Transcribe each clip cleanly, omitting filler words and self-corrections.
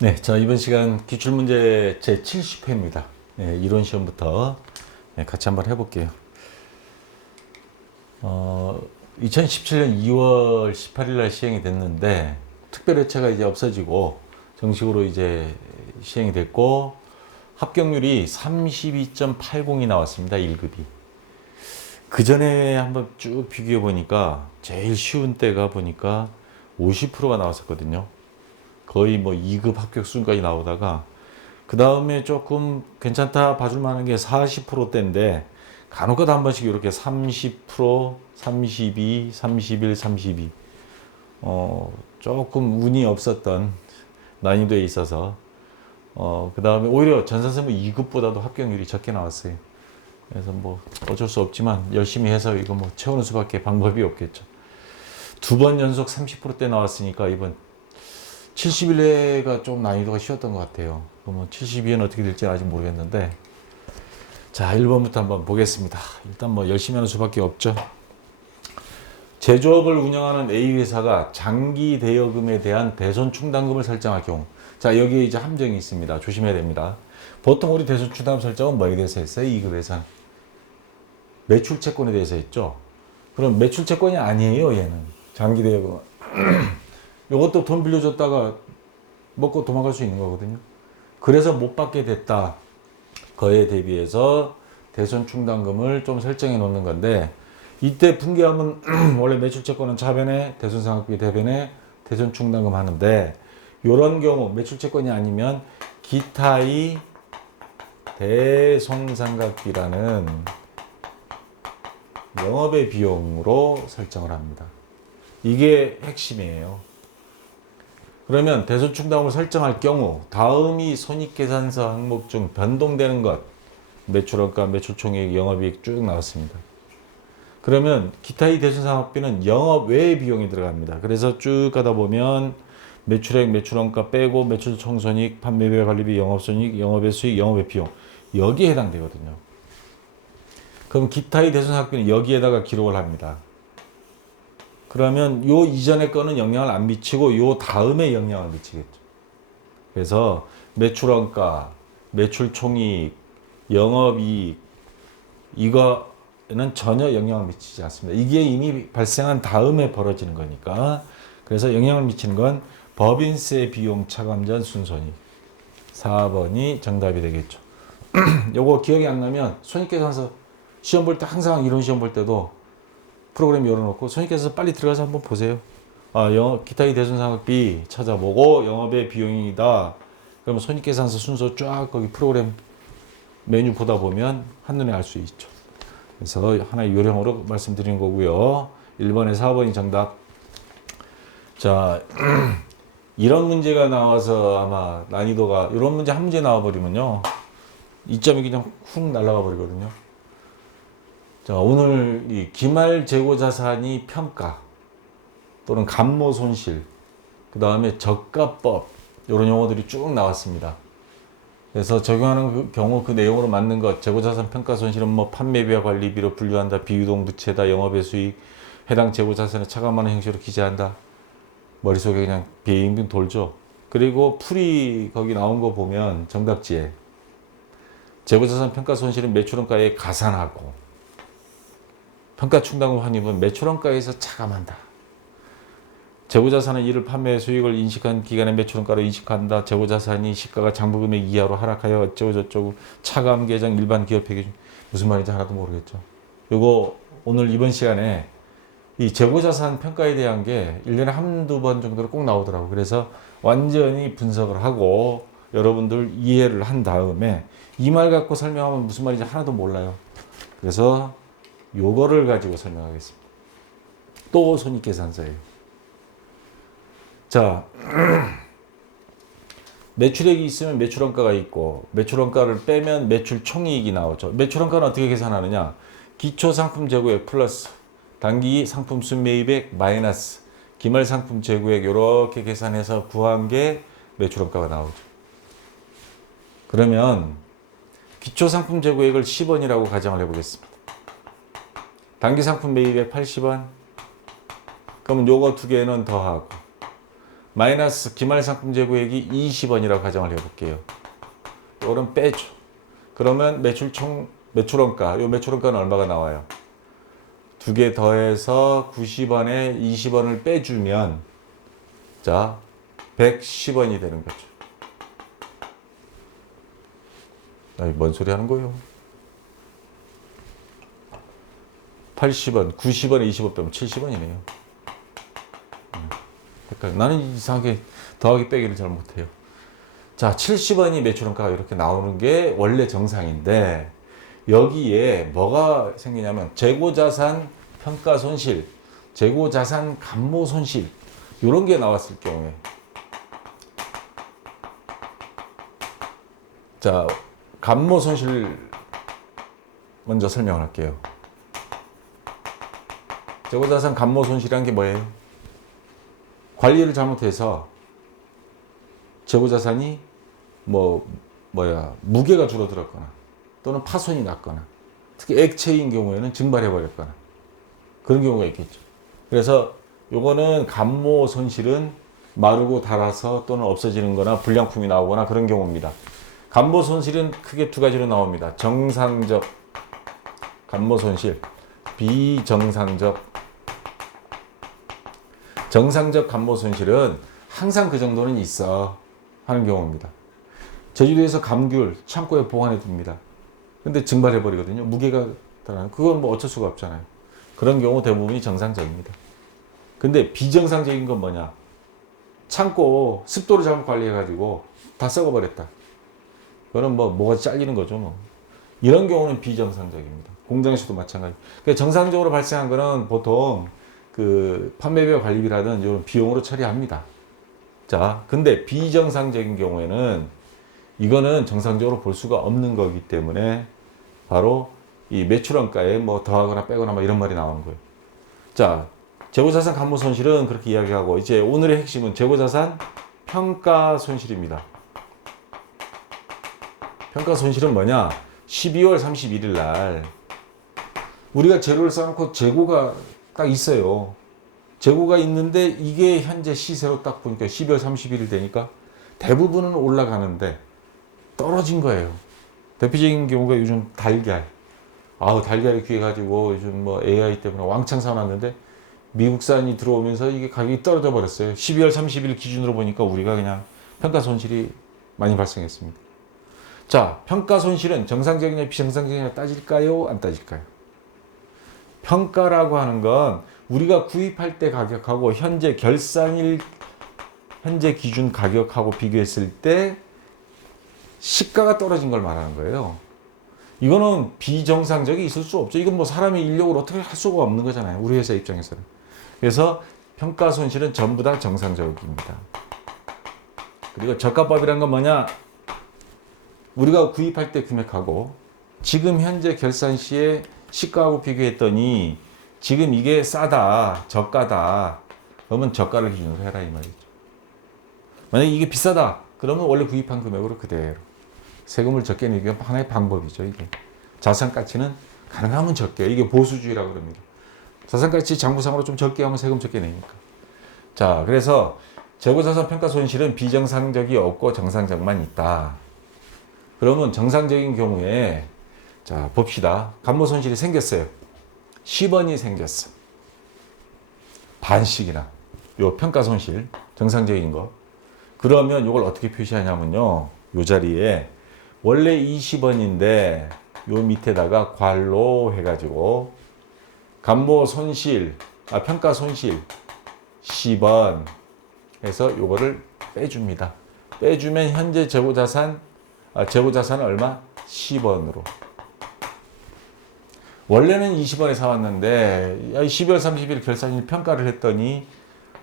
네, 자, 이번 시간 기출문제 제 70회입니다. 네, 이론 시험부터 같이 한번 해볼게요. 2017년 2월 18일 날 시행이 됐는데, 특별회체가 이제 없어지고, 정식으로 이제 시행이 됐고, 합격률이 32.80이 나왔습니다, 1급이. 그 전에 한번 쭉 비교해 보니까, 제일 쉬운 때가 보니까 50%가 나왔었거든요. 거의 뭐 2급 합격 수준까지 나오다가 그 다음에 조금 괜찮다 봐줄 만한 게 40%대인데 간혹가다 한 번씩 이렇게 30%, 32, 31, 32 조금 운이 없었던 난이도에 있어서 그 다음에 오히려 전산생부 2급보다도 합격률이 적게 나왔어요. 그래서 뭐 어쩔 수 없지만 열심히 해서 이거 뭐 채우는 수밖에 방법이 없겠죠. 두 번 연속 30%대 나왔으니까 이번 71회가 좀 난이도가 쉬웠던 것 같아요. 그러면 72회는 어떻게 될지 아직 모르겠는데, 자, 1번부터 한번 보겠습니다. 일단 뭐 열심히 하는 수밖에 없죠. 제조업을 운영하는 A 회사가 장기 대여금에 대한 대손 충당금을 설정할 경우, 자, 여기에 이제 함정이 있습니다. 조심해야 됩니다. 보통 우리 대손 충당금 설정은 뭐에 대해서 했어요? 2급 회사 매출 채권에 대해서 했죠. 그럼 매출 채권이 아니에요, 얘는. 장기 대여금은. 이것도 돈 빌려줬다가 먹고 도망갈 수 있는 거거든요. 그래서 못 받게 됐다. 거에 대비해서 대손 충당금을 좀 설정해 놓는 건데, 이때 분기하면 원래 매출채권은 차변에 대손상각비 대변에 대손 충당금 하는데, 이런 경우 매출채권이 아니면 기타의 대손상각비라는 영업의 비용으로 설정을 합니다. 이게 핵심이에요. 그러면 대손충당금을 설정할 경우 다음이 손익계산서 항목 중 변동되는 것, 매출원가, 매출총액, 영업이익 쭉 나왔습니다. 그러면 기타의 대손상업비는 영업 외의 비용이 들어갑니다. 그래서 쭉 가다 보면 매출액, 매출원가 빼고 매출총손익, 판매비와 관리비, 영업손익, 영업의 수익, 영업의 비용, 여기에 해당되거든요. 그럼 기타의 대손상업비는 여기에다가 기록을 합니다. 그러면 요 이전의 거는 영향을 안 미치고 요 다음에 영향을 미치겠죠. 그래서 매출원가, 매출총익, 영업이익 이거는 전혀 영향을 미치지 않습니다. 이게 이미 발생한 다음에 벌어지는 거니까. 그래서 영향을 미치는 건 법인세 비용 차감 전 순손익. 4번이 정답이 되겠죠. 요거 기억이 안 나면 손익계산서 시험 볼 때 항상 이런 시험 볼 때도 프로그램 열어놓고 손익계산서 빨리 들어가서 한번 보세요. 기타의 대손상각비 찾아보고 영업의 비용이다. 그러면 손익계산서 순서 쫙 거기 프로그램 메뉴 보다 보면 한눈에 알 수 있죠. 그래서 하나의 요령으로 말씀드린 거고요. 1번에 4번이 정답. 자, 이런 문제가 나와서 아마 난이도가 이런 문제 한 문제 나와버리면요. 2점이 그냥 훅 날아가 버리거든요. 자, 오늘 이 기말 재고 자산이 평가 또는 감모 손실, 그 다음에 저가법 이런 용어들이 쭉 나왔습니다. 그래서 적용하는 경우 그 내용으로 맞는 것, 재고 자산 평가 손실은 뭐 판매비와 관리비로 분류한다, 비유동 부채다, 영업의 수익, 해당 재고 자산을 차감하는 형식으로 기재한다. 머릿속에 그냥 빙빙 돌죠. 그리고 풀이 거기 나온 거 보면 정답지에 재고 자산 평가 손실은 매출원가에 가산하고 평가충당금 환입은 매출원가에서 차감한다. 재고자산은 이를 판매 수익을 인식한 기간의 매출원가로 인식한다. 재고자산이 시가가 장부금액 이하로 하락하여 어쩌고저쩌고 차감 계정 일반 기업회계 무슨 말인지 하나도 모르겠죠. 요거 오늘 이번 시간에 이 재고자산 평가에 대한 게 1년에 한두 번 정도로 꼭 나오더라고요. 그래서 완전히 분석을 하고 여러분들 이해를 한 다음에 이 말 갖고 설명하면 무슨 말인지 하나도 몰라요. 그래서 요거를 가지고 설명하겠습니다. 또 손익계산서예요. 자, 매출액이 있으면 매출원가가 있고 매출원가를 빼면 매출총이익이 나오죠. 매출원가는 어떻게 계산하느냐? 기초상품 재고액 플러스 단기 상품 순매입액 마이너스 기말 상품 재고액 이렇게 계산해서 구한 게 매출원가가 나오죠. 그러면 기초상품 재고액을 10원이라고 가정을 해보겠습니다. 단기 상품 매입액 80원. 그러면 요거 두 개는 더하고 마이너스 기말상품 재고액이 20원이라고 가정을 해볼게요. 이거는 빼줘. 그러면 매출원가, 요 매출원가는 얼마가 나와요? 두 개 더해서 90원에 20원을 빼주면 자 110원이 되는 거죠. 아니, 뭔 소리 하는 거예요? 80원, 90원에 20원 빼면 70원이네요. 나는 이상하게 더하기 빼기를 잘 못해요. 자, 70원이 매출원가가 이렇게 나오는 게 원래 정상인데 여기에 뭐가 생기냐면 재고자산 평가손실, 재고자산 감모손실 이런 게 나왔을 경우에 자, 감모손실 먼저 설명할게요. 재고자산 감모손실이란 게 뭐예요? 관리를 잘못해서 재고자산이 무게가 줄어들었거나 또는 파손이 났거나 특히 액체인 경우에는 증발해 버렸거나 그런 경우가 있겠죠. 그래서 요거는 감모 손실은 마르고 닳아서 또는 없어지는 거나 불량품이 나오거나 그런 경우입니다. 감모 손실은 크게 두 가지로 나옵니다. 정상적 감모 손실, 비정상적. 정상적 감모 손실은 항상 그 정도는 있어 하는 경우입니다. 제주도에서 감귤 창고에 보관해 둡니다. 근데 증발해 버리거든요. 무게가 달하는. 그건 뭐 어쩔 수가 없잖아요. 그런 경우 대부분이 정상적입니다. 근데 비정상적인 건 뭐냐? 창고 습도를 잘못 관리해 가지고 다 썩어 버렸다. 그거는 뭐가 잘리는 거죠, 뭐. 이런 경우는 비정상적입니다. 공장에서도 마찬가지. 그러니까 정상적으로 발생한 거는 보통 그 판매비와 관리비라든 이런 비용으로 처리합니다. 자, 근데 비정상적인 경우에는 이거는 정상적으로 볼 수가 없는 거기 때문에 바로 이 매출원가에 뭐 더하거나 빼거나 뭐 이런 말이 나오는 거예요. 자, 재고자산 감모 손실은 그렇게 이야기하고 이제 오늘의 핵심은 재고자산 평가 손실입니다. 평가 손실은 뭐냐? 12월 31일 날 우리가 재료를 쌓아놓고 재고가 딱 있어요. 재고가 있는데 이게 현재 시세로 딱 보니까 12월 31일 되니까 대부분은 올라가는데 떨어진 거예요. 대표적인 경우가 요즘 달걀. 달걀이 귀해가지고 요즘 뭐 AI 때문에 왕창 사놨는데 미국산이 들어오면서 이게 가격이 떨어져 버렸어요. 12월 30일 기준으로 보니까 우리가 그냥 평가 손실이 많이 발생했습니다. 자, 평가 손실은 정상적이냐 비정상적이냐 따질까요? 안 따질까요? 평가라고 하는 건 우리가 구입할 때 가격하고 현재 결산일 현재 기준 가격하고 비교했을 때 시가가 떨어진 걸 말하는 거예요. 이거는 비정상적이 있을 수 없죠. 이건 뭐 사람의 인력으로 어떻게 할 수가 없는 거잖아요. 우리 회사 입장에서는. 그래서 평가 손실은 전부 다 정상적입니다. 그리고 저가법이란 건 뭐냐? 우리가 구입할 때 금액하고 지금 현재 결산 시에 시가하고 비교했더니 지금 이게 싸다, 저가다. 그러면 저가를 기준으로 해라 이 말이죠. 만약에 이게 비싸다. 그러면 원래 구입한 금액으로 그대로. 세금을 적게 내기 위한 하나의 방법이죠. 이게 자산 가치는 가능하면 적게. 이게 보수주의라고 그럽니다. 자산 가치 장부상으로 좀 적게 하면 세금 적게 내니까. 자, 그래서 재고자산 평가 손실은 비정상적이 없고 정상적만 있다. 그러면 정상적인 경우에 자 봅시다. 감모 손실이 생겼어요. 10원이 생겼어. 반씩이나. 요 평가 손실 정상적인 거. 그러면 이걸 어떻게 표시하냐면요. 요 자리에 원래 20원인데 요 밑에다가 괄호 해가지고 감모 손실, 평가 손실 10원 해서 요거를 빼줍니다. 빼주면 현재 재고자산은 얼마? 10원으로. 원래는 20원에 사왔는데 12월 30일 결산일 평가를 했더니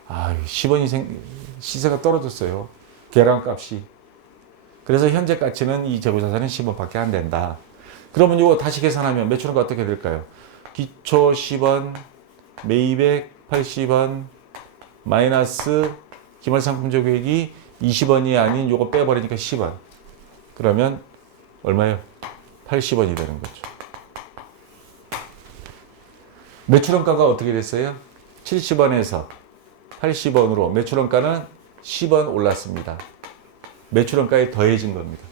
10원이 시세가 떨어졌어요. 계란값이. 그래서 현재 가치는 이 재고자산은 10원밖에 안 된다. 그러면 이거 다시 계산하면 매출원가 어떻게 될까요? 기초 10원, 매입액 80원, 마이너스 기말상품재고액이 20원이 아닌 요거 빼버리니까 10원. 그러면 얼마예요? 80원이 되는 거죠. 매출원가가 어떻게 됐어요? 70원에서 80원으로 매출원가는 10원 올랐습니다. 매출원가에 더해진 겁니다.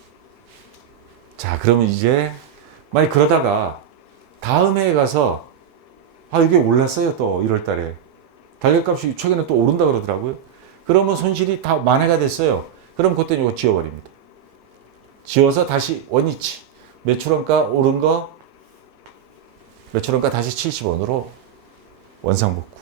자, 그러면 이제 만약 그러다가 다음 해에 가서 이게 올랐어요. 또 1월 달에. 달걀값이 최근에 또 오른다 그러더라고요. 그러면 손실이 다 만회가 됐어요. 그럼 그때 이거 지워버립니다. 지워서 다시 원위치. 매출원가 오른 거 매출원가 다시 70원으로 원상복구.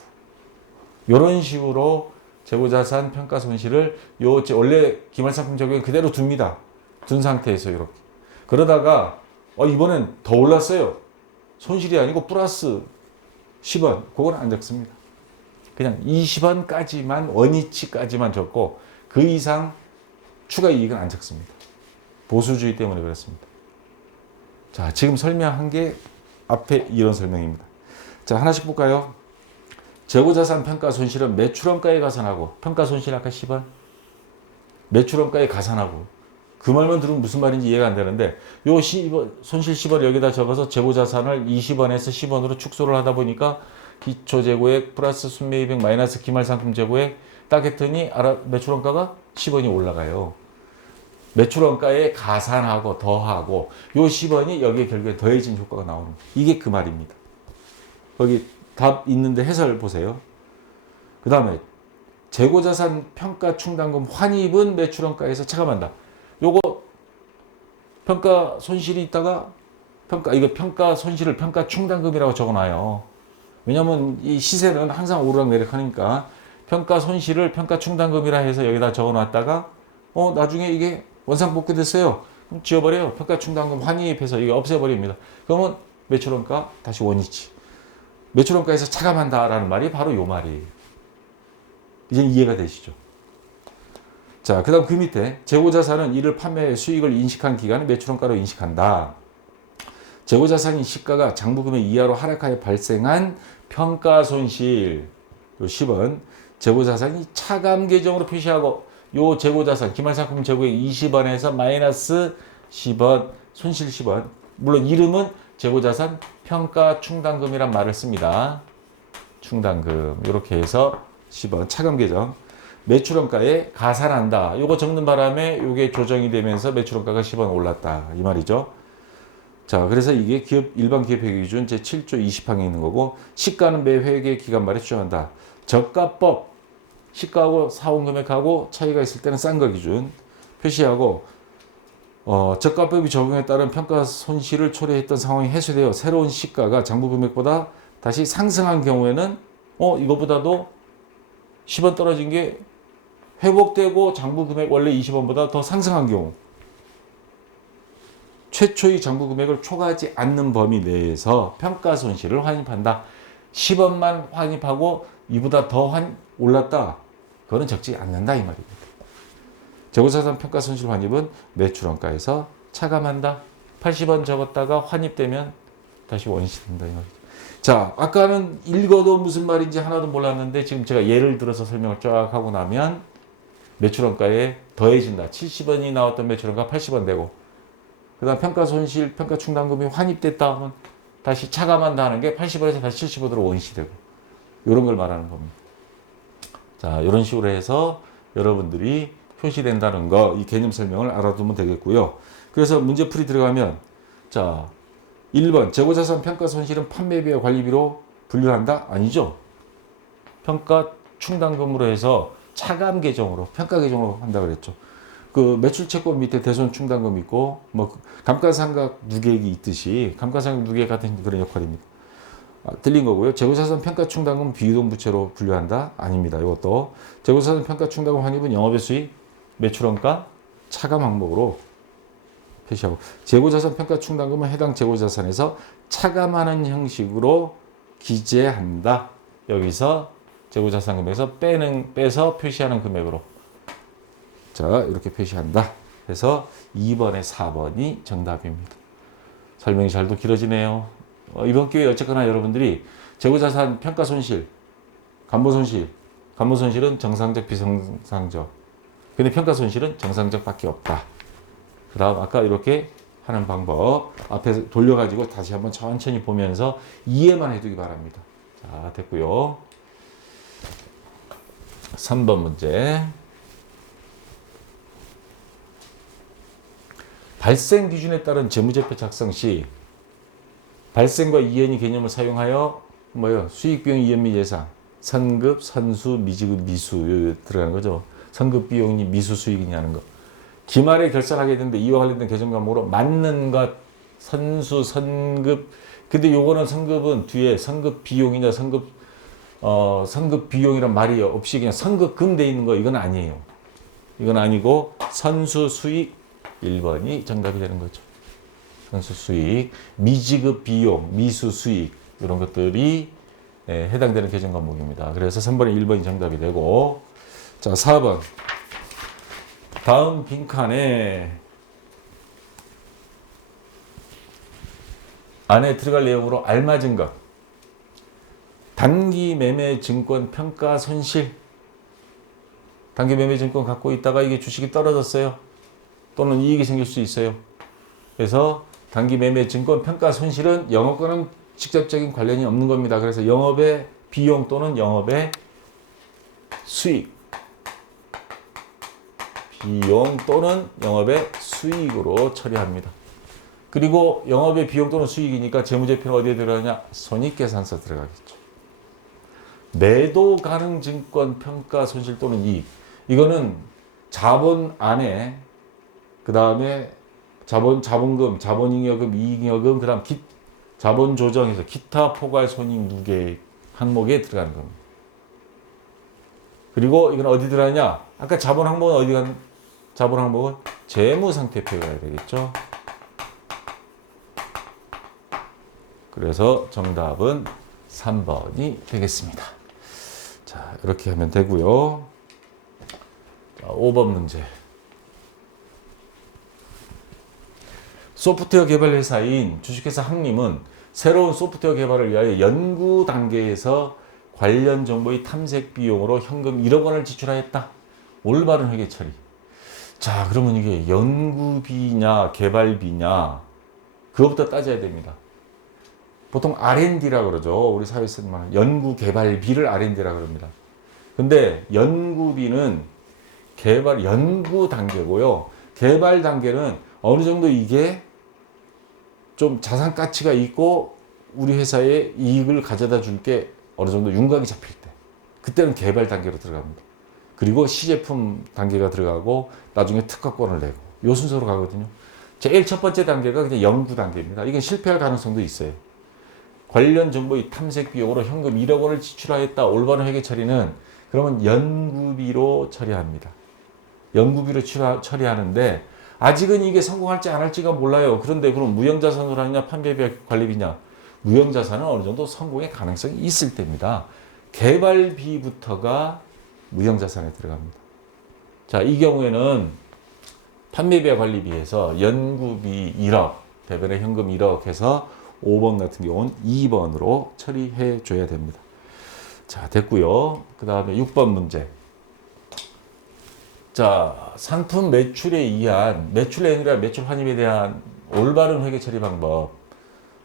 이런 식으로 재고자산 평가 손실을 원래 기말상품 적용 그대로 둡니다. 둔 상태에서 이렇게. 그러다가 이번엔 더 올랐어요. 손실이 아니고 플러스 10원. 그건 안 적습니다. 그냥 20원까지만 원위치까지만 적고 그 이상 추가 이익은 안 적습니다. 보수주의 때문에 그렇습니다. 자, 지금 설명한 게 앞에 이런 설명입니다. 자, 하나씩 볼까요? 재고자산 평가 손실은 매출원가에 가산하고 평가 손실 아까 10원 매출원가에 가산하고 그 말만 들으면 무슨 말인지 이해가 안 되는데 요 손실 10원 여기다 적어서 재고자산을 20원에서 10원으로 축소를 하다 보니까 기초재고액 플러스 순매입액 마이너스 기말상품 재고액 딱 했더니 매출원가가 10원이 올라가요. 매출원가에 가산하고 더하고 요 10원이 여기에 결국에 더해진 효과가 나오는 이게 그 말입니다. 거기 답 있는데 해설 보세요. 그 다음에 재고자산 평가 충당금 환입은 매출원가에서 차감한다. 요거 평가 손실이 있다가 이거 평가 손실을 평가 충당금이라고 적어놔요. 왜냐면 이 시세는 항상 오르락내리락 하니까 평가 손실을 평가 충당금이라 해서 여기다 적어놨다가 나중에 이게 원상복구 됐어요. 그럼 지워버려요. 평가 충당금 환입해서 이게 없애버립니다. 그러면 매출원가 다시 원위치. 매출원가에서 차감한다라는 말이 바로 요 말이에요. 이제 이해가 되시죠? 자, 그 다음 그 밑에 재고자산은 이를 판매 수익을 인식한 기간을 매출원가로 인식한다. 재고자산이 시가가 장부금액 이하로 하락하여 발생한 평가손실 요 10원 재고자산이 차감 계정으로 표시하고 요 재고자산 기말상품 재고액 20원에서 마이너스 10원 손실 10원 물론 이름은 재고자산 평가 충당금이란 말을 씁니다. 충당금 이렇게 해서 10원 차감 계정 매출원가에 가산한다. 요거 적는 바람에 요게 조정이 되면서 매출원가가 10원 올랐다. 이 말이죠. 자, 그래서 이게 일반 기업회계 기준 제7조 20항에 있는 거고 시가는 매 회계 기간 말에 추정한다. 저가법 시가하고 사온 금액하고 차이가 있을 때는 싼 거 기준 표시하고 저가법이 적용에 따른 평가 손실을 초래했던 상황이 해소되어 새로운 시가가 장부 금액보다 다시 상승한 경우에는 이거보다도 10원 떨어진 게 회복되고 장부 금액 원래 20원보다 더 상승한 경우 최초의 장부 금액을 초과하지 않는 범위 내에서 평가 손실을 환입한다. 10원만 환입하고 이보다 더 올랐다. 그거는 적지 않는다 이 말입니다. 재고자산 평가 손실 환입은 매출원가에서 차감한다. 80원 적었다가 환입되면 다시 원위치 된다 이 말이죠. 자, 아까는 읽어도 무슨 말인지 하나도 몰랐는데 지금 제가 예를 들어서 설명을 쫙 하고 나면 매출원가에 더해진다. 70원이 나왔던 매출원가 80원 되고 그 다음 평가 손실, 평가 충당금이 환입됐다 하면 다시 차감한다 하는 게 80원에서 다시 70원으로 원위치 되고 이런 걸 말하는 겁니다. 자, 이런 식으로 해서 여러분들이 표시된다는 거, 이 개념 설명을 알아두면 되겠고요. 그래서 문제풀이 들어가면 자, 1번 재고자산 평가 손실은 판매비와 관리비로 분류한다? 아니죠. 평가 충당금으로 해서 차감 계정으로 평가 계정으로 한다 그랬죠. 그 매출채권 밑에 대손 충당금 있고 뭐 감가상각 누계액이 있듯이 감가상각 누계액 같은 그런 역할입니다. 틀린 거고요. 재고자산 평가 충당금 비유동 부채로 분류한다? 아닙니다. 이것도 재고자산 평가 충당금 환입은 영업외 수익 매출원가 차감 항목으로 표시하고 재고자산 평가 충당금은 해당 재고자산에서 차감하는 형식으로 기재한다. 여기서 재고자산금에서 빼서 표시하는 금액으로 자 이렇게 표시한다. 그래서 2번에 4번이 정답입니다. 설명이 잘도 길어지네요. 이번 기회에 어쨌거나 여러분들이 재고자산 평가 손실, 간모손실은 정상적 비정상적 근데 평가 손실은 정상적밖에 없다. 그 다음 아까 이렇게 하는 방법 앞에서 돌려가지고 다시 한번 천천히 보면서 이해만 해두기 바랍니다. 자 됐고요. 3번 문제 발생 기준에 따른 재무제표 작성 시 발생과 이연이 개념을 사용하여 뭐요? 수익, 비용, 이연 및 예상, 선급, 선수, 미지급, 미수 들어가는 거죠. 선급 비용이 미수 수익이냐 하는 거. 기말에 결산하게 되는데 이와 관련된 개정 과목으로 맞는 것, 선수, 선급. 근데 요거는 선급은 뒤에 선급 비용이냐 선급 비용이란 말이 없이 그냥 선급금 돼 있는 거 이건 아니에요. 이건 아니고 선수 수익 1번이 정답이 되는 거죠. 선수 수익, 미지급 비용, 미수 수익 이런 것들이 해당되는 개정 과목입니다. 그래서 3번에 1번이 정답이 되고 자 4번 다음 빈칸에 안에 들어갈 내용으로 알맞은 것 단기 매매 증권 평가 손실 단기 매매 증권 갖고 있다가 이게 주식이 떨어졌어요. 또는 이익이 생길 수 있어요. 그래서 단기 매매 증권 평가 손실은 영업과는 직접적인 관련이 없는 겁니다. 그래서 영업의 비용 또는 영업의 수익 비용 또는 영업의 수익으로 처리합니다. 그리고 영업의 비용 또는 수익이니까 재무제표는 어디에 들어가냐? 손익계산서 들어가겠죠. 매도 가능 증권 평가 손실 또는 이익 이거는 자본 안에 그 다음에 자본금, 자본잉여금, 이익잉여금, 그 다음 자본 조정에서 기타 포괄 손익 누계 항목에 들어가는 겁니다. 그리고 이건 어디 들어가냐? 아까 자본 항목은 어디 가는? 자본 항목은 재무상태표에 가야 되겠죠. 그래서 정답은 3번이 되겠습니다. 자, 이렇게 하면 되고요. 자, 5번 문제. 소프트웨어 개발 회사인 주식회사 항림은 새로운 소프트웨어 개발을 위하여 연구 단계에서 관련 정보의 탐색 비용으로 현금 1억 원을 지출하였다. 올바른 회계 처리. 자, 그러면 이게 연구비냐 개발비냐 그것부터 따져야 됩니다. 보통 R&D라고 그러죠. 우리 사회에서 말하는 연구 개발비를 R&D라고 그럽니다. 근데 연구비는 연구 단계고요. 개발 단계는 어느 정도 이게 좀 자산 가치가 있고 우리 회사에 이익을 가져다 줄 게 어느 정도 윤곽이 잡힐 때 그때는 개발 단계로 들어갑니다. 그리고 시제품 단계가 들어가고 나중에 특허권을 내고 요 순서로 가거든요. 제일 첫 번째 단계가 그냥 연구 단계입니다. 이건 실패할 가능성도 있어요. 관련 정보의 탐색 비용으로 현금 1억 원을 지출하였다. 올바른 회계 처리는 그러면 연구비로 처리합니다. 연구비로 처리하는데 아직은 이게 성공할지 안 할지가 몰라요. 그런데 그럼 무형자산으로 하느냐 판매비 관리비냐. 무형자산은 어느 정도 성공의 가능성이 있을 때입니다. 개발비부터가 무형자산에 들어갑니다. 자, 이 경우에는 판매비와 관리비에서 연구비 1억, 대변의 현금 1억 해서 5번 같은 경우는 2번으로 처리해 줘야 됩니다. 자, 됐고요. 그 다음에 6번 문제. 자, 상품 매출에 의한 매출액이나 매출 환입에 대한 올바른 회계 처리 방법.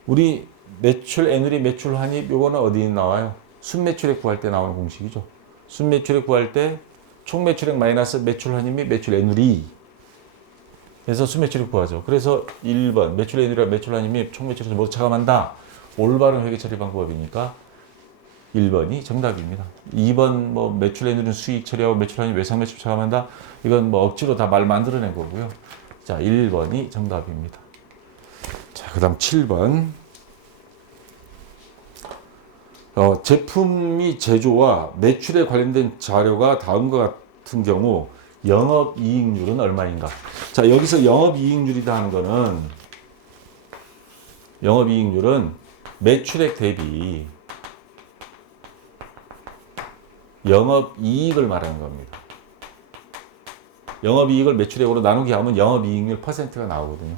우리 매출 애누리 매출 환입 요거는 어디에 나와요? 순매출액 구할 때 나오는 공식이죠. 순매출액 구할 때 총매출액 마이너스 매출 환입 및 매출 애누리. 그래서 순매출액 구하죠. 그래서 1번 매출 애누리와 매출 환입 및 총매출액을 모두 차감한다. 올바른 회계 처리 방법이니까 1번이 정답입니다. 2번 뭐 매출 애누리는 수익 처리하고 매출 환입 외상 매출 차감한다. 이건 뭐 억지로 다 말 만들어낸 거고요. 자, 1번이 정답입니다. 자, 그다음 7번. 제품이 제조와 매출에 관련된 자료가 다음과 같은 경우 영업이익률은 얼마인가? 자, 여기서 영업이익률이다 하는 거는 영업이익률은 매출액 대비 영업이익을 말하는 겁니다. 영업이익을 매출액으로 나누기 하면 영업이익률 퍼센트가 나오거든요.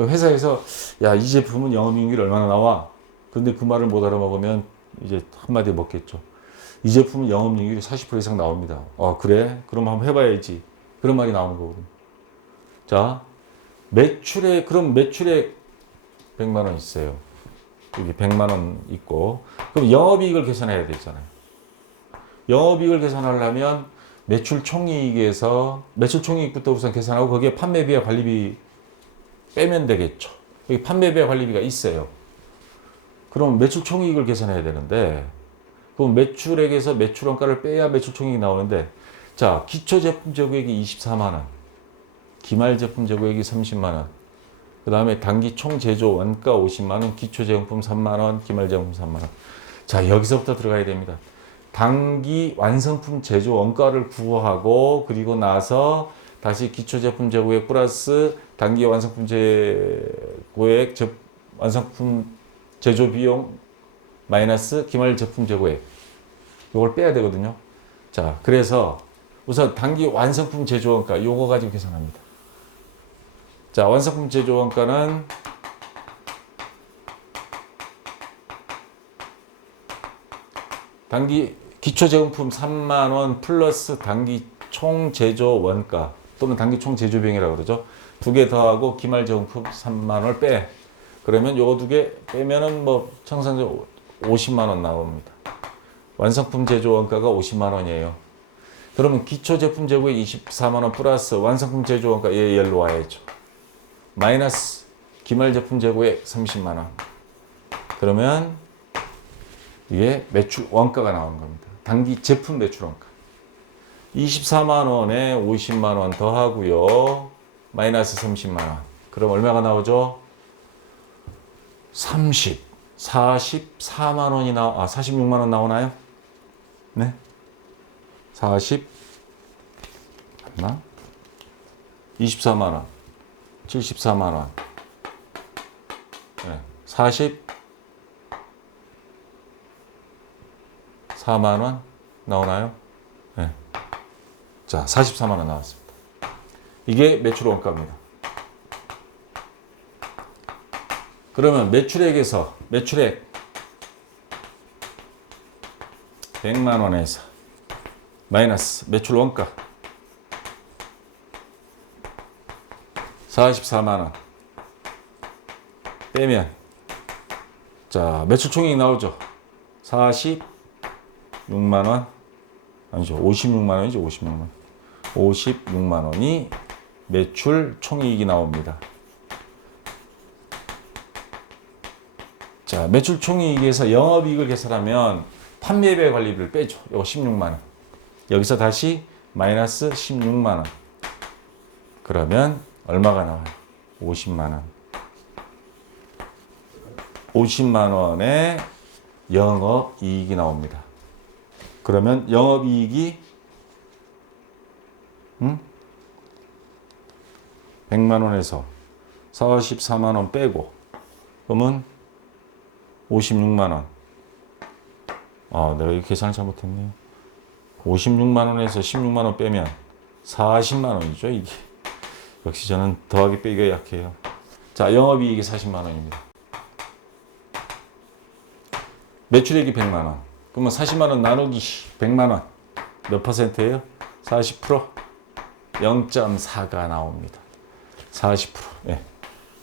회사에서 야, 이 제품은 영업이익률이 얼마나 나와? 근데 그 말을 못 알아먹으면 이제 한마디 먹겠죠. 이 제품은 영업이익률이 40% 이상 나옵니다. 그래? 그럼 한번 해봐야지. 그런 말이 나오는 거거든요. 자, 그럼 매출액 100만 원 있어요. 여기 100만 원 있고. 그럼 영업이익을 계산해야 되잖아요. 영업이익을 계산하려면 매출 총이익부터 우선 계산하고 거기에 판매비와 관리비 빼면 되겠죠. 여기 판매배 관리비가 있어요. 그럼 매출 총이익을 계산해야 되는데, 그럼 매출액에서 매출원가를 빼야 매출 총이익이 나오는데, 자, 기초 제품 재고액이 24만 원, 기말 제품 재고액이 30만 원, 그 다음에 단기 총 제조 원가 50만 원, 기초 제품품 3만 원, 기말 제품 3만 원. 자, 여기서부터 들어가야 됩니다. 단기 완성품 제조 원가를 구하고, 그리고 나서 다시 기초 제품 재고액 플러스 단기 완성품 재고액, 완성품 제조 비용 마이너스 기말 제품 재고액, 요걸 빼야 되거든요. 자, 그래서 우선 단기 완성품 제조 원가 요거 가지고 계산합니다. 자, 완성품 제조 원가는 단기 기초 제품품 3만 원 플러스 단기 총 제조 원가 또는 단기 총 제조 비용이라고 그러죠. 두 개 더하고 기말 제품품 3만 원을 빼. 그러면 요거 두 개 빼면은 뭐 청산적으로 50만 원 나옵니다. 완성품 제조 원가가 50만 원이에요. 그러면 기초 제품 재고액 24만 원 플러스 완성품 제조 원가 얘로 와야죠. 마이너스 기말 제품 재고액 30만 원. 그러면 이게 매출 원가가 나오는 겁니다. 단기 제품 매출 원가. 24만 원에 50만 원 더하고요. 마이너스 30만 원. 그럼 얼마가 나오죠? 44만 원이 46만 원 나오나요? 네. 맞나? 24만 원. 74만 원. 네. 44만 원 나오나요? 네. 자, 44만 원 나왔습니다. 이게 매출 원가입니다. 그러면 매출액에서 매출액 100만 원에서 마이너스 매출 원가 44만 원 빼면 자, 매출 총액이 나오죠. 46만 원 아니죠. 56만 원이죠. 56만 원. 56만 원이 매출 총이익이 나옵니다. 자, 매출 총이익에서 영업이익을 계산하면 판매배 관리비를 빼죠. 이거 16만 원. 여기서 다시 마이너스 16만 원. 그러면 얼마가 나와요? 50만 원. 50만 원의 영업이익이 나옵니다. 그러면 영업이익이 100만 원에서 44만 원 빼고 그러면 56만 원. 내가 이 계산을 잘못했네요. 56만 원에서 16만 원 빼면 40만 원이죠, 이게. 역시 저는 더하기 빼기가 약해요. 자, 영업이익이 40만 원입니다. 매출액이 100만 원. 그러면 40만 원 나누기 100만 원. 몇 퍼센트예요? 40%? 0.4가 나옵니다. 40%. 예.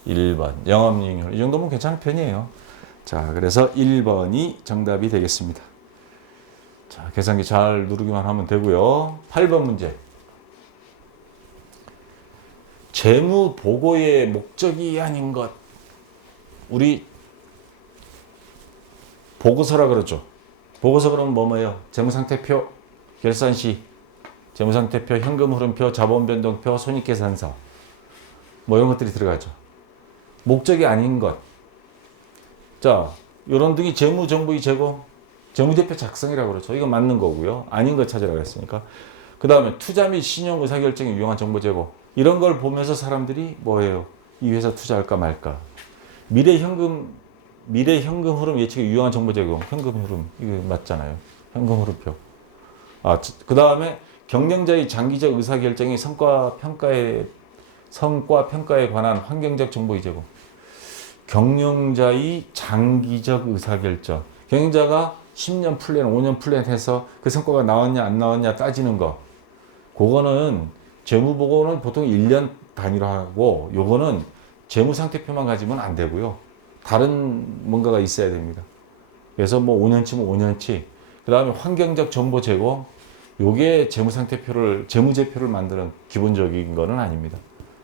1번. 영업이익률. 이 정도면 괜찮은 편이에요. 자, 그래서 1번이 정답이 되겠습니다. 자, 계산기 잘 누르기만 하면 되고요. 8번 문제. 재무 보고의 목적이 아닌 것. 우리 보고서라 그러죠. 보고서 그러면 뭐예요? 재무상태표, 결산시, 재무상태표, 현금흐름표, 자본변동표, 손익계산서. 뭐 이런 것들이 들어가죠. 목적이 아닌 것. 자, 요런 등이 재무정보의 제공, 재무제표 작성이라고 그러죠. 이거 맞는 거고요. 아닌 것 찾으라고 했으니까. 그 다음에 투자 및 신용 의사결정에 유용한 정보 제공. 이런 걸 보면서 사람들이 뭐예요? 이 회사 투자할까 말까. 미래 현금 흐름 예측에 유용한 정보 제공. 현금 흐름. 이거 맞잖아요. 현금 흐름표. 그 다음에 경영자의 장기적 의사결정이 성과 평가에 관한 환경적 정보의 제공. 경영자의 장기적 의사결정. 경영자가 10년 플랜, 5년 플랜 해서 그 성과가 나왔냐 안 나왔냐 따지는 거. 그거는 재무보고는 보통 1년 단위로 하고 요거는 재무상태표만 가지면 안 되고요. 다른 뭔가가 있어야 됩니다. 그래서 뭐 5년치면 5년치. 그 다음에 환경적 정보 제공. 요게 재무상태표를, 재무제표를 만드는 기본적인 거는 아닙니다.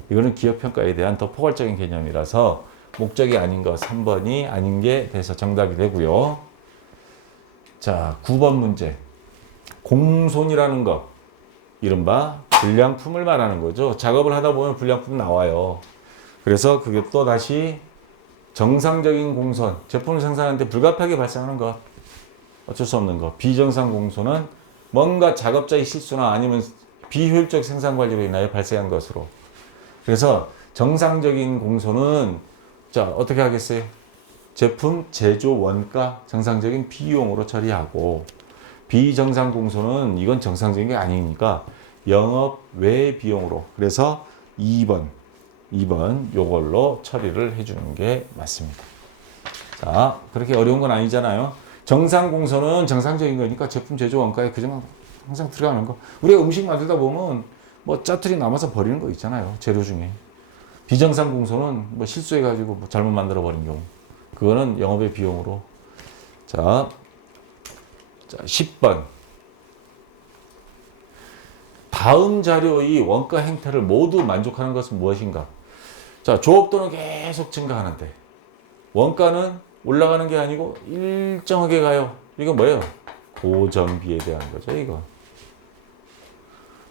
이거는 기업평가에 대한 더 포괄적인 개념이라서 목적이 아닌 거 3번이 아닌 게 돼서 정답이 되고요. 자, 9번 문제. 공손이라는 것, 이른바 불량품을 말하는 거죠. 작업을 하다 보면 불량품 나와요. 그래서 그게 또 다시 정상적인 공손, 제품을 생산하는데 불가피하게 발생하는 것, 어쩔 수 없는 것. 비정상 공손은 뭔가 작업자의 실수나 아니면 비효율적 생산 관리로 인하여 발생한 것으로. 그래서 정상적인 공손은 자, 어떻게 하겠어요? 제품 제조 원가 정상적인 비용으로 처리하고, 비정상 공손은 이건 정상적인 게 아니니까 영업 외 비용으로. 그래서 2번 요걸로 처리를 해주는 게 맞습니다. 자, 그렇게 어려운 건 아니잖아요. 정상 공손은 정상적인 거니까 제품 제조 원가에 그정 항상 들어가는 거. 우리가 음식 만들다 보면 뭐 짜투리 남아서 버리는 거 있잖아요. 재료 중에. 비정상 공손은 뭐 실수해가지고 뭐 잘못 만들어 버린 경우. 그거는 영업의 비용으로. 자, 10번. 다음 자료의 원가 행태를 모두 만족하는 것은 무엇인가? 자, 조업도는 계속 증가하는데 원가는 올라가는 게 아니고 일정하게 가요. 이건 뭐예요? 고정비에 대한 거죠, 이거.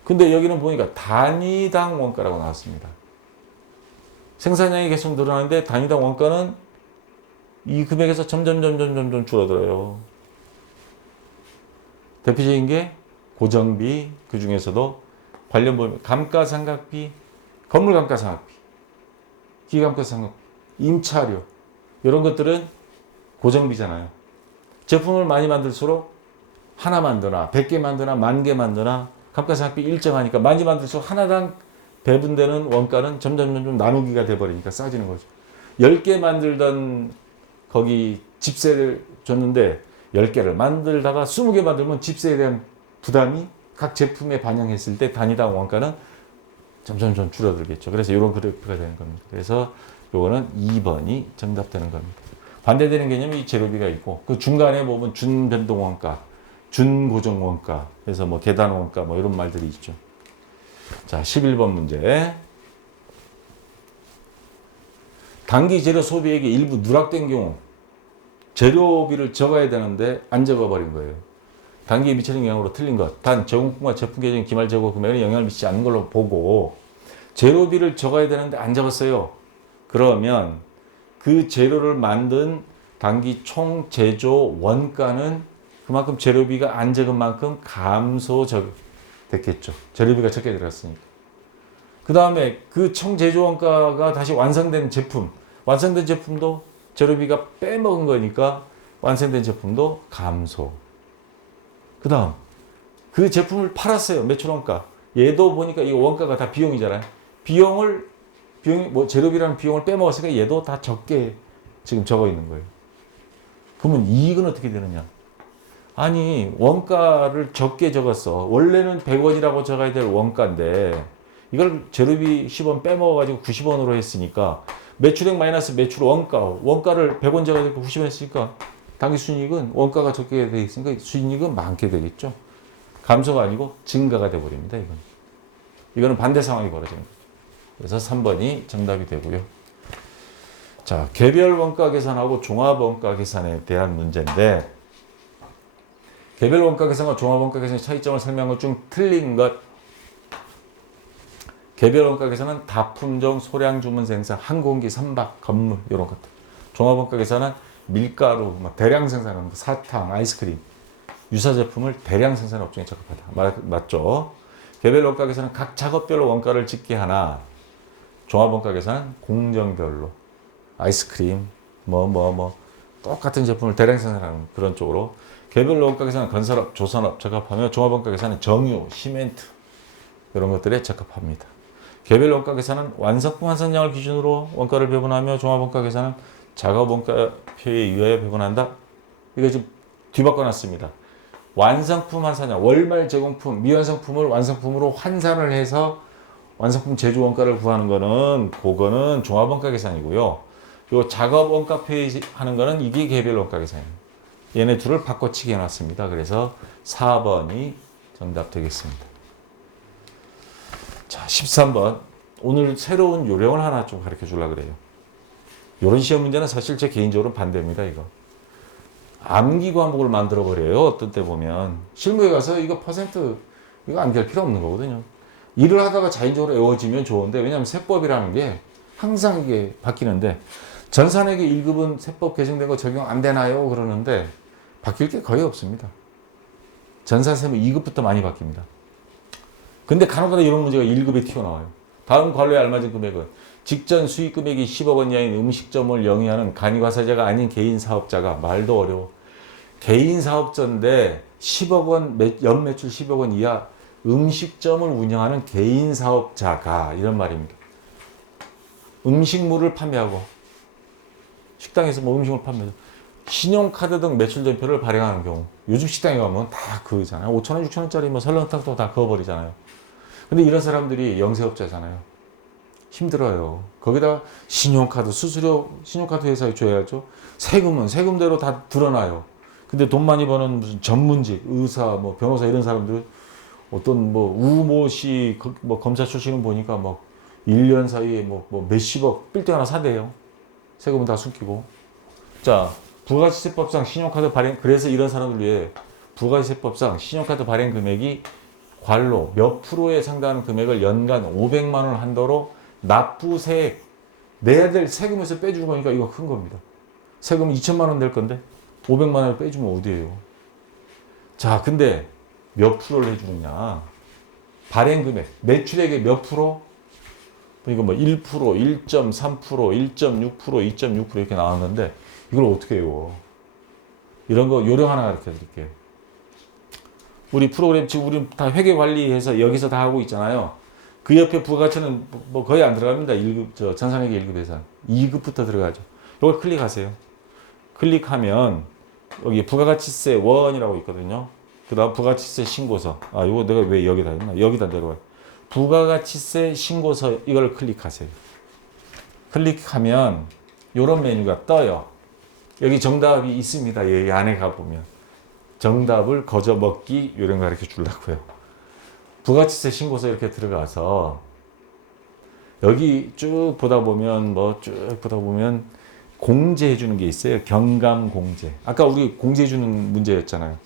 근데 여기는 보니까 단위당 원가라고 나왔습니다. 생산량이 계속 늘어나는데 단위당 원가는 이 금액에서 점점 줄어들어요. 대표적인 게 고정비, 그 중에서도 관련 보면 감가상각비, 건물 감가상각비, 기감가상각비, 임차료, 이런 것들은 고정비잖아요. 제품을 많이 만들수록 하나 만드나 100개 만드나 10,000개 만드나 감가상각비 일정하니까 많이 만들수록 하나당 배분되는 원가는 점점 나누기가 돼버리니까 싸지는 거죠. 10개 만들던 거기 집세를 줬는데 10개를 만들다가 20개 만들면 집세에 대한 부담이 각 제품에 반영했을 때 단위당 원가는 점점 줄어들겠죠. 그래서 이런 그래프가 되는 겁니다. 그래서 요거는 2번이 정답되는 겁니다. 반대되는 개념이 재료비가 있고 그 중간에 보면 준변동 원가, 준고정 원가, 그래서 뭐 계단 원가 뭐 이런 말들이 있죠. 자, 11번 문제. 단기 재료 소비액이 일부 누락된 경우 재료비를 적어야 되는데 안 적어버린 거예요. 단기에 미치는 영향으로 틀린 것. 단 제공품과 제품 계정 기말 재고 금액에 영향을 미치지 않는 걸로 보고 재료비를 적어야 되는데 안 적었어요. 그러면 그 재료를 만든 단기 총 제조 원가는 그만큼 재료비가 안 적은 만큼 됐겠죠. 재료비가 적게 들어갔으니까. 그 다음에 그 총 제조 원가가 다시 완성된 제품도 재료비가 빼먹은 거니까 완성된 제품도 감소. 그 다음 그 제품을 팔았어요. 매출 원가. 얘도 보니까 이 원가가 다 비용이잖아요. 재료비라는 비용을 빼먹었으니까 얘도 다 적게 지금 적어 있는 거예요. 그러면 이익은 어떻게 되느냐? 아니, 원가를 적게 적었어. 원래는 100원이라고 적어야 될 원가인데 이걸 재료비 10원 빼먹어가지고 90원으로 했으니까 매출액 마이너스 매출 원가를 100원 적어야 되고 90원 했으니까 당기 순이익은 원가가 적게 돼 있으니까 순이익은 많게 되겠죠. 감소가 아니고 증가가 돼 버립니다. 이거는 반대 상황이 벌어지는 거죠. 그래서 3번이 정답이 되고요. 자, 개별 원가 계산하고 종합 원가 계산에 대한 문제인데 개별 원가 계산과 종합 원가 계산의 차이점을 설명한 것 중 틀린 것. 개별 원가 계산은 다품종, 소량 주문 생산, 항공기, 선박, 건물 이런 것들. 종합 원가 계산은 밀가루, 대량 생산하는 사탕, 아이스크림, 유사 제품을 대량 생산 업종에 적합하다. 맞죠? 개별 원가 계산은 각 작업별로 원가를 짓게 하나 종합 원가 계산은 공정별로 아이스크림, 똑같은 제품을 대량 생산하는 그런 쪽으로. 개별 원가 계산은 건설업, 조선업 적합하며 종합 원가 계산은 정유, 시멘트 이런 것들에 적합합니다. 개별 원가 계산은 완성품 환산량을 기준으로 원가를 배분하며 종합 원가 계산은 작업 원가표에 의하여 배분한다. 이거 지금 뒤바꿔놨습니다. 완성품 환산량, 월말 제공품, 미완성품을 완성품으로 환산을 해서 완성품 제조 원가를 구하는 거는 그거는 종합 원가 계산이고요. 요 작업 원가표에 하는 거는 이게 개별 원가 계산입니다. 얘네 둘을 바꿔치기 해놨습니다. 그래서 4번이 정답 되겠습니다. 자, 13번. 오늘 새로운 요령을 하나 좀 가르쳐 주려고 그래요. 이런 시험 문제는 사실 제 개인적으로 반대입니다. 이거 암기 과목을 만들어 버려요. 어떤 때 보면 실무에 가서 이거 퍼센트 이거 암기할 필요 없는 거거든요. 일을 하다가 자연적으로 외워지면 좋은데, 왜냐하면 세법이라는 게 항상 이게 바뀌는데, 전산회계 1급은 세법 개정된 거 적용 안 되나요? 그러는데 바뀔 게 거의 없습니다. 전산세무 2급부터 많이 바뀝니다. 근데 간혹가다 이런 문제가 1급에 튀어나와요. 다음 관로에 알맞은 금액은 직전 수익 금액이 10억 원 이하인 음식점을 영위하는 간이과세자가 아닌 개인 사업자가, 말도 어려워. 개인 사업자인데 10억 원, 연매출 10억 원 이하 음식점을 운영하는 개인 사업자가, 이런 말입니다. 음식물을 판매하고, 식당에서 뭐 음식을 판매하고, 신용카드 등 매출 전표를 발행하는 경우. 요즘 식당에 가면 다 그거잖아요. 5,000원, 6,000원짜리 뭐 설렁탕도 다 그어버리잖아요. 근데 이런 사람들이 영세업자잖아요. 힘들어요. 거기다 신용카드 수수료, 신용카드 회사에 줘야죠. 세금은 세금대로 다 드러나요. 근데 돈 많이 버는 무슨 전문직, 의사, 뭐 변호사 이런 사람들은 어떤 뭐 우모씨 뭐 검사 출신은 보니까 뭐 1년 사이에 뭐 몇십억 빌딩 하나 사대요. 세금은 다 숨기고. 자, 부가세법상 신용카드 발행, 그래서 이런 사람들 위해 부가세법상 신용카드 발행 금액이 관로 몇 프로에 상당하는 금액을 연간 500만 원을 한도로 납부세액, 내야 될 세금에서 빼주는 거니까 이거 큰 겁니다. 세금 2천만 원 낼 건데 500만 원을 빼주면 어디예요? 자, 근데 몇 프로를 해주느냐? 발행 금액, 매출액의 몇 프로? 그러니까 뭐 1%, 1.3%, 1.6%, 2.6% 이렇게 나왔는데 이걸 어떻게 해요? 이런 거 요령 하나 가르쳐 드릴게요. 우리 프로그램 지금 우리 다 회계 관리해서 여기서 다 하고 있잖아요. 그 옆에 부가가치는 뭐 거의 안 들어갑니다. 1급, 전산회계 1급 예산. 2급부터 들어가죠. 이걸 클릭하세요. 클릭하면 여기 부가가치세 원이라고 있거든요. 그 다음 부가가치세 신고서. 아, 이거 내가 왜 여기다 했나? 여기다 내려와요. 부가가치세 신고서 이걸 클릭하세요. 클릭하면 이런 메뉴가 떠요. 여기 정답이 있습니다. 여기 안에 가보면. 정답을 거저 먹기 이런 거 가르쳐 주려고요. 부가치세 신고서 이렇게 들어가서 여기 쭉 보다 보면 공제해 주는 게 있어요. 경감 공제. 아까 우리 공제해 주는 문제였잖아요.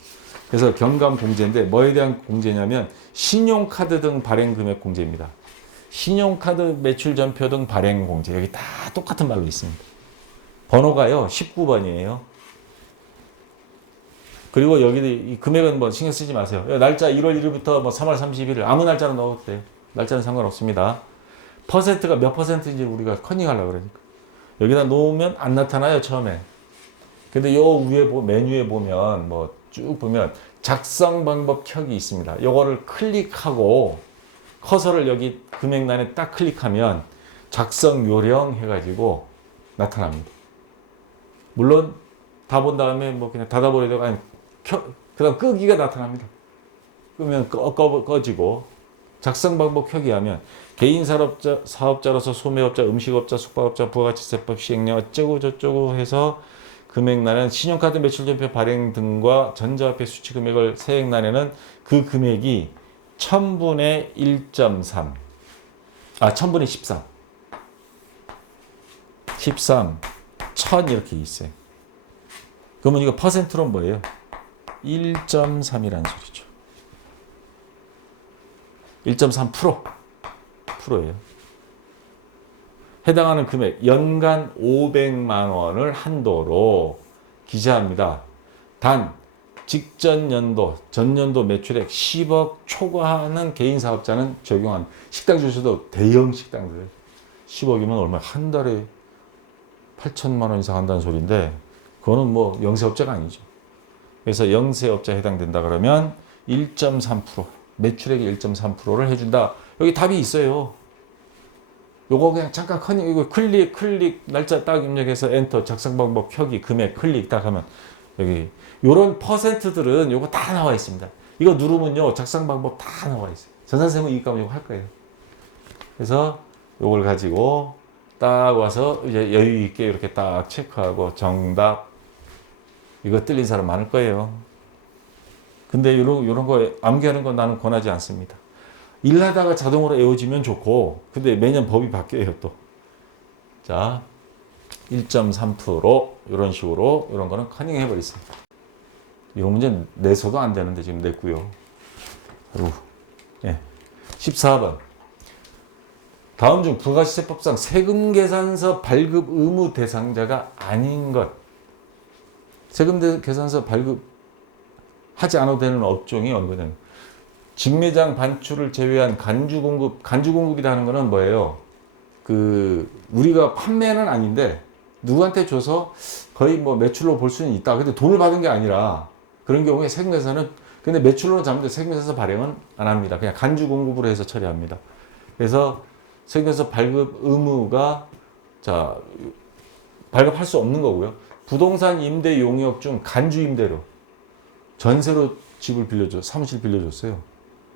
그래서 경감 공제인데 뭐에 대한 공제냐면 신용카드 등 발행 금액 공제입니다. 신용카드 매출 전표 등 발행 공제. 여기 다 똑같은 말로 있습니다. 번호가요 19번이에요. 그리고 여기 이 금액은 뭐 신경 쓰지 마세요. 날짜 1월 1일부터 뭐 3월 31일 아무 날짜로 넣어도 돼요. 날짜는 상관없습니다. 퍼센트가 몇 퍼센트인지 우리가 커닝하려고 그러니까. 여기다 놓으면 안 나타나요, 처음에. 근데 요 위에 메뉴에 보면 뭐 쭉 보면 작성 방법 켜기 있습니다. 요거를 클릭하고 커서를 여기 금액란에 딱 클릭하면 작성 요령 해가지고 나타납니다. 물론 다 본 다음에 뭐 그냥 닫아버리다가 아니 그 다음 끄기가 나타납니다. 끄면 꺼지고 작성 방법 켜기 하면 개인 사업자로서 소매업자, 음식업자, 숙박업자, 부가가치세법 시행령 어쩌고 저쩌고 해서 금액란은 신용카드 매출전표 발행 등과 전자화폐 수취 금액을 세액란에는 그 금액이 1000분의 1.3 1000분의 13 1000 이렇게 있어요. 그러면 이거 퍼센트로 뭐예요? 1.3이라는 소리죠. 1.3%예요. 해당하는 금액 연간 500만 원을 한도로 기재합니다. 단 직전 연도, 전년도 매출액 10억 초과하는 개인 사업자는 적용한 식당 중에서도 대형 식당들 10억이면 얼마 한 달에 8천만 원 이상 한다는 소리인데 그거는 뭐 영세업자가 아니죠. 그래서 영세업자에 해당된다 그러면 1.3% 매출액의 1.3%를 해준다. 여기 답이 있어요. 요거 그냥 잠깐 이거 클릭 날짜 딱 입력해서 엔터 작성 방법 켜기 금액 클릭 딱 하면 여기 요런 퍼센트들은 요거 다 나와 있습니다. 이거 누르면요 작성 방법 다 나와 있어요. 전산세무 이익감은 요거 할 거예요. 그래서 요걸 가지고 딱 와서 이제 여유 있게 이렇게 딱 체크하고 정답 이거 틀린 사람 많을 거예요. 근데 요런 거 암기하는 건 나는 권하지 않습니다. 일하다가 자동으로 외워지면 좋고, 근데 매년 법이 바뀌어요, 또. 자, 1.3% 이런 식으로 이런 거는 커닝 해버리세요. 이런 문제는 내서도 안 되는데 지금 냈고요. 예. 14번. 다음 중 부가시세법상 세금 계산서 발급 의무 대상자가 아닌 것. 세금 계산서 발급하지 않아도 되는 업종이 어느 거냐면 직매장 반출을 제외한 간주 공급, 간주 공급이라는 거는 뭐예요? 우리가 판매는 아닌데 누구한테 줘서 거의 뭐 매출로 볼 수는 있다. 근데 돈을 받은 게 아니라 그런 경우에 세금계산은 근데 매출로 잡는데 세금계산서 발행은 안 합니다. 그냥 간주 공급으로 해서 처리합니다. 그래서 세금계산서 발급 의무가 발급할 수 없는 거고요. 부동산 임대 용역 중 간주 임대료 전세로 집을 사무실 빌려줬어요.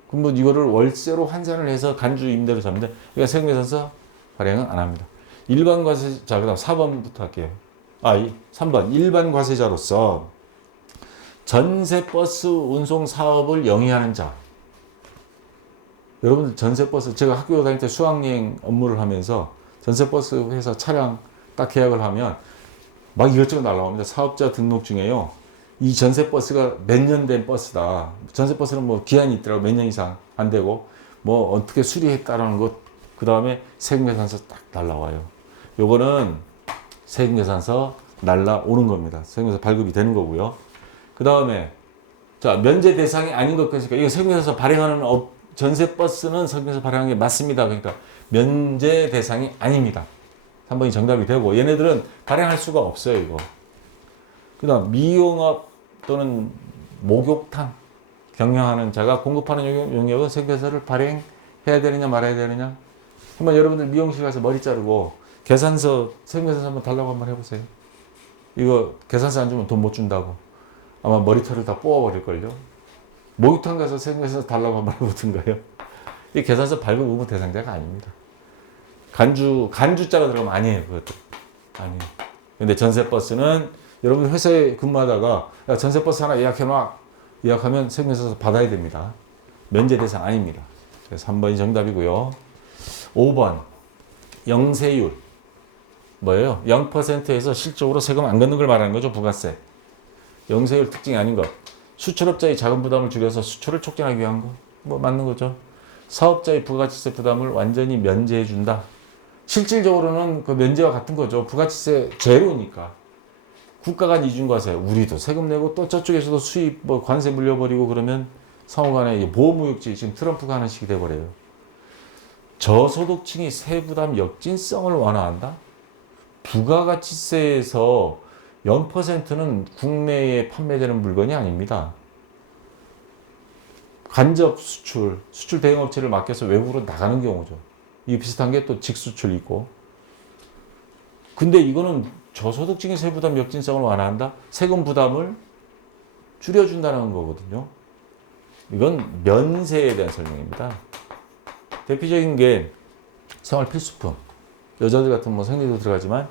그럼 뭐 이거를 월세로 환산을 해서 간주 임대로 잡는데 그러니까 세금계산서 발행은 안 합니다. 일반 과세자, 그다음 4번부터 할게요. 3번. 일반 과세자로서 전세버스 운송 사업을 영위하는 자. 여러분들 전세버스, 제가 학교 다닐 때 수학여행 업무를 하면서 전세버스 회사 차량 딱 계약을 하면 막 이것저것 날라옵니다. 사업자 등록 중에요. 이 전세버스가 몇 년 된 버스다. 전세버스는 뭐 기한이 있더라고. 몇 년 이상 안 되고 뭐 어떻게 수리했다라는 것. 그 다음에 세금계산서 딱 날라와요. 요거는 세금계산서 날라오는 겁니다. 세금계산서 발급이 되는 거고요. 그 다음에 면제 대상이 아닌 것 그러니까 이거 세금계산서 발행하는 전세버스는 세금계산서 발행하는 게 맞습니다. 그러니까 면제 대상이 아닙니다. 3번이 정답이 되고 얘네들은 발행할 수가 없어요. 이거. 그 다음 미용업 또는 목욕탕 경영하는 자가 공급하는 용역은 세금계산서를 발행해야 되느냐 말아야 되느냐. 한번 여러분들 미용실 가서 머리 자르고 계산서, 세금계산서 한번 달라고 한번 해보세요. 이거 계산서 안 주면 돈 못 준다고. 아마 머리털을 다 뽑아버릴걸요. 목욕탕 가서 세금계산서 달라고 한번 해보든가요. 이 계산서 발급 의무 대상자가 아닙니다. 간주자가 들어가면 아니에요. 그것도. 아니에요. 근데 전세버스는 여러분 회사에 근무하다가 야, 전세버스 하나 예약해놔. 예약하면 세금계산서 받아야 됩니다. 면제 대상 아닙니다. 그래서 3번이 정답이고요. 5번. 영세율. 뭐예요? 0%에서 실적으로 세금 안 걷는 걸 말하는 거죠. 부가세. 영세율 특징이 아닌 것. 수출업자의 자금 부담을 줄여서 수출을 촉진하기 위한 거. 뭐 맞는 거죠. 사업자의 부가치세 부담을 완전히 면제해 준다. 실질적으로는 그 면제와 같은 거죠. 부가치세 제로니까. 국가가 이중과세. 우리도 세금 내고 또 저쪽에서도 수입 뭐 관세 물려버리고 그러면 상호간에 보호무역지 지금 트럼프가 하는 식이 돼버려요. 저소득층이 세부담 역진성을 완화한다? 부가가치세에서 0%는 국내에 판매되는 물건이 아닙니다. 간접 수출 대행업체를 맡겨서 외국으로 나가는 경우죠. 이 비슷한 게 또 직수출 있고. 근데 이거는 저소득층의 세부담 역진성을 완화한다? 세금 부담을 줄여준다는 거거든요. 이건 면세에 대한 설명입니다. 대표적인 게 생활 필수품. 여자들 같은 뭐 생리도 들어가지만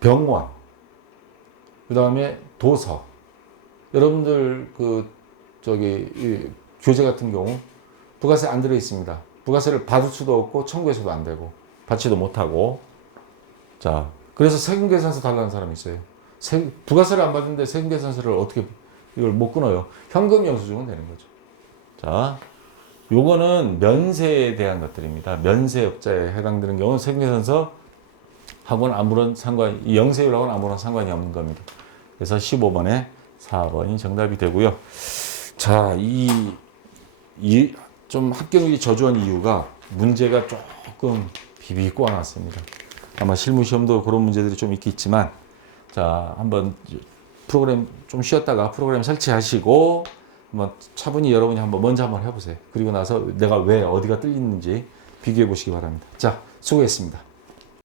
병원, 그 다음에 도서. 여러분들 교재 같은 경우 부가세 안 들어 있습니다. 부가세를 받을 수도 없고 청구해서도 안 되고 받지도 못하고. 자, 그래서 세금계산서 달라는 사람이 있어요. 부가세를 안 받는데 세금계산서를 어떻게 이걸 못 끊어요? 현금 영수증은 되는 거죠. 자, 요거는 면세에 대한 것들입니다. 면세업자에 해당되는 경우는 세금계산서 하고는 아무런 이 영세율하고는 아무런 상관이 없는 겁니다. 그래서 15번에 4번이 정답이 되고요. 자, 좀 합격률이 저조한 이유가 문제가 조금 비비고 나왔습니다. 아마 실무시험도 그런 문제들이 좀 있겠지만, 자, 한번 프로그램 좀 쉬었다가 프로그램 설치하시고, 차분히 여러분이 먼저 한번 해보세요. 그리고 나서 내가 왜 어디가 뚫리는지 비교해 보시기 바랍니다. 자, 수고했습니다.